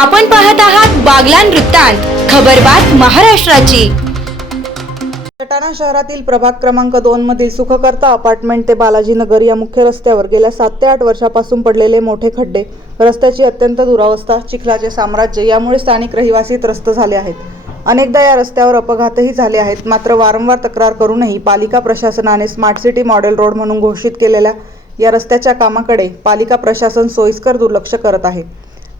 आपण पाहत आहात बागलान वृत्तांत खबरबात महाराष्ट्राची. सटाणा शहरातील प्रभाग क्रमांक दोन मधील सुखकर्ता अपार्टमेंट ते बालाजीनगर या मुख्य रस्त्यावर गेल्या सात ते आठ वर्षापासून पडलेले मोठे खड्डे रस्त्याची अत्यंत दुरावस्था चिखलाचे साम्राज्य यामुळे स्थानिक रहिवासी त्रस्त झाले आहेत. अनेकदा या रस्त्यावर अपघातही झाले आहेत मात्र वारंवार तक्रार करूनही पालिका प्रशासनाने स्मार्ट सिटी मॉडेल रोड म्हणून घोषित केलेल्या या रस्त्याच्या कामाकडे पालिका प्रशासन सोयीस्कर दुर्लक्ष करत आहे.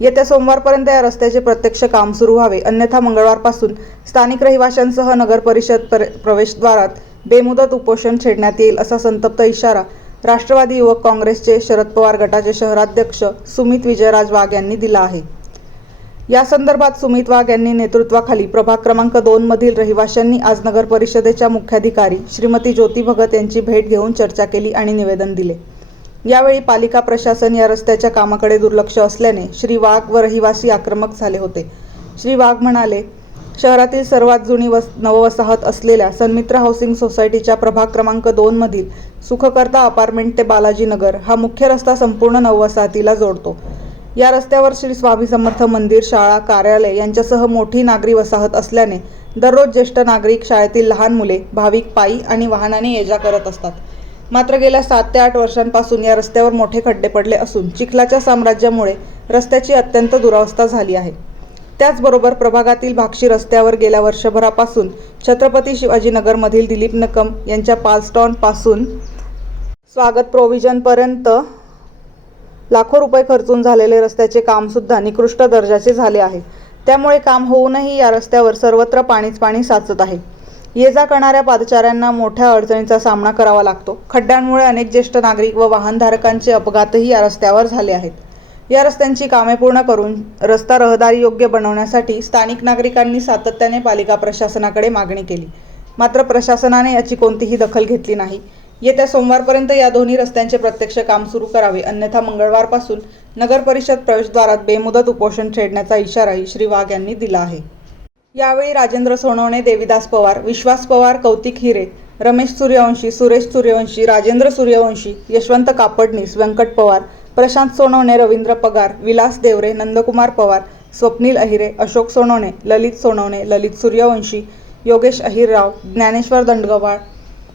येत्या सोमवारपर्यंत या रस्त्याचे प्रत्यक्ष काम सुरू व्हावे. अन्यथा मंगळवारपासून स्थानिक रहिवाशांसह नगर परिषद पर- प्रवेशद्वारात बेमुदत उपोषण छेडण्यात येईल असा संतप्त इशारा राष्ट्रवादी युवक काँग्रेसचे शरद पवार गटाचे शहराध्यक्ष सुमित विजयराज वाघ यांनी दिला आहे. या संदर्भात सुमित वाघ यांनी नेतृत्वाखाली प्रभाग क्रमांक दोन मधील रहिवाशांनी आज नगर परिषदेच्या मुख्याधिकारी श्रीमती ज्योती भगत यांची भेट घेऊन चर्चा केली आणि निवेदन दिले. यावेळी पालिका प्रशासन या रस्त्याच्या कामाकडे दुर्लक्ष असल्याने श्री वाघ व रहिवासी आक्रमक झाले होते. श्री वाघ म्हणाले शहरातील सर्वात जुनी वस नववसाहत असलेल्या सन्मित्र हाऊसिंग सोसायटीच्या प्रभाग क्रमांक दोनमधील सुखकर्ता अपार्टमेंट ते बालाजीनगर हा मुख्य रस्ता संपूर्ण नववसाहतीला जोडतो. या रस्त्यावर श्री स्वामी समर्थ मंदिर शाळा कार्यालय यांच्यासह मोठी नागरी वसाहत असल्याने दररोज ज्येष्ठ नागरिक शाळेतील लहान मुले भाविक पायी आणि वाहनाने ये जा करत असतात. मात्र गेल्या सात ते आठ वर्षांपासून या रस्त्यावर मोठे खड्डे पडले असून चिखलाच्या साम्राज्यामुळे रस्त्याची अत्यंत दुरावस्था झाली आहे. त्याचबरोबर प्रभागातील भाक्षी रस्त्यावर गेल्या वर्षभरापासून छत्रपती शिवाजीनगरमधील दिलीप नकम यांच्या पालस्टॉनपासून स्वागत प्रोव्हिजनपर्यंत लाखो रुपये खर्चून झालेले रस्त्याचे कामसुद्धा निकृष्ट दर्जाचे झाले आहे. त्यामुळे काम होऊनही या रस्त्यावर सर्वत्र पाणीच पाणी साचत आहे. ये जा करणाऱ्या पादचाऱ्यांना मोठ्या अडचणीचा सामना करावा लागतो. खड्ड्यांमुळे अनेक ज्येष्ठ नागरिक व वाहनधारकांचे अपघातही या रस्त्यावर झाले आहेत. या रस्त्यांची कामे पूर्ण करून रस्ता रहदारी योग्य बनवण्यासाठी स्थानिक नागरिकांनी सातत्याने पालिका प्रशासनाकडे मागणी केली. मात्र प्रशासनाने याची कोणतीही दखल घेतली नाही. येत्या सोमवारपर्यंत या दोन्ही रस्त्यांचे प्रत्यक्ष काम सुरू करावे. अन्यथा मंगळवारपासून नगर परिषद प्रवेशद्वारात बेमुदत उपोषण छेडण्याचा इशाराही श्री वाघ यांनी दिला आहे. यावेळी राजेंद्र सोनवणे देविदास पवार विश्वास पवार कौतिक हिरे रमेश सूर्यवंशी सुरेश सूर्यवंशी राजेंद्र सूर्यवंशी यशवंत कापडणीस व्यंकट पवार प्रशांत सोनवणे रवींद्र पगार विलास देवरे नंदकुमार पवार स्वप्नील अहिरे अशोक सोनवणे ललित सोनवणे ललित सूर्यवंशी योगेश अहिरराव ज्ञानेश्वर दंडगवाळ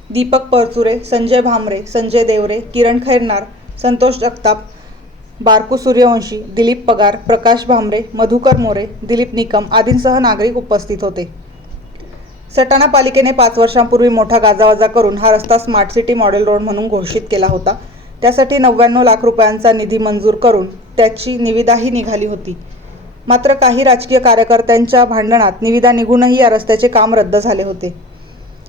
दीपक परचुरे संजय भामरे संजय देवरे किरण खैरनार संतोष जगताप बारकू सूर्यवंशी दिलीप पगार प्रकाश भामरे मधुकर मोरे दिलीप निकम आदींसह नागरिक उपस्थित होते. सटाणा पालिकेने पाच वर्षांपूर्वी मोठा गाजावाजा करून हा रस्ता स्मार्ट सिटी मॉडेल रोड म्हणून घोषित केला होता. त्यासाठी नव्याण्णव लाख रुपयांचा निधी मंजूर करून त्याची निविदाही निघाली होती. मात्र काही राजकीय कार्यकर्त्यांच्या भांडणात निविदा निघूनही या रस्त्याचे काम रद्द झाले होते.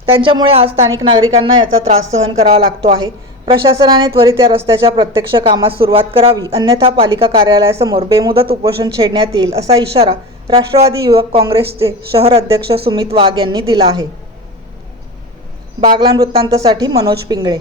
त्यांच्यामुळे आज स्थानिक नागरिकांना याचा त्रास सहन करावा लागतो आहे. प्रशासनाने त्वरित या रस्त्याच्या प्रत्यक्ष कामास सुरुवात करावी अन्यथा पालिका कार्यालयासमोर बेमुदत उपोषण छेडण्यात येईल असा इशारा राष्ट्रवादी युवक काँग्रेसचे शहर अध्यक्ष सुमित वाघ यांनी दिला आहे. बागलान वृत्तांतसाठी मनोज पिंगळे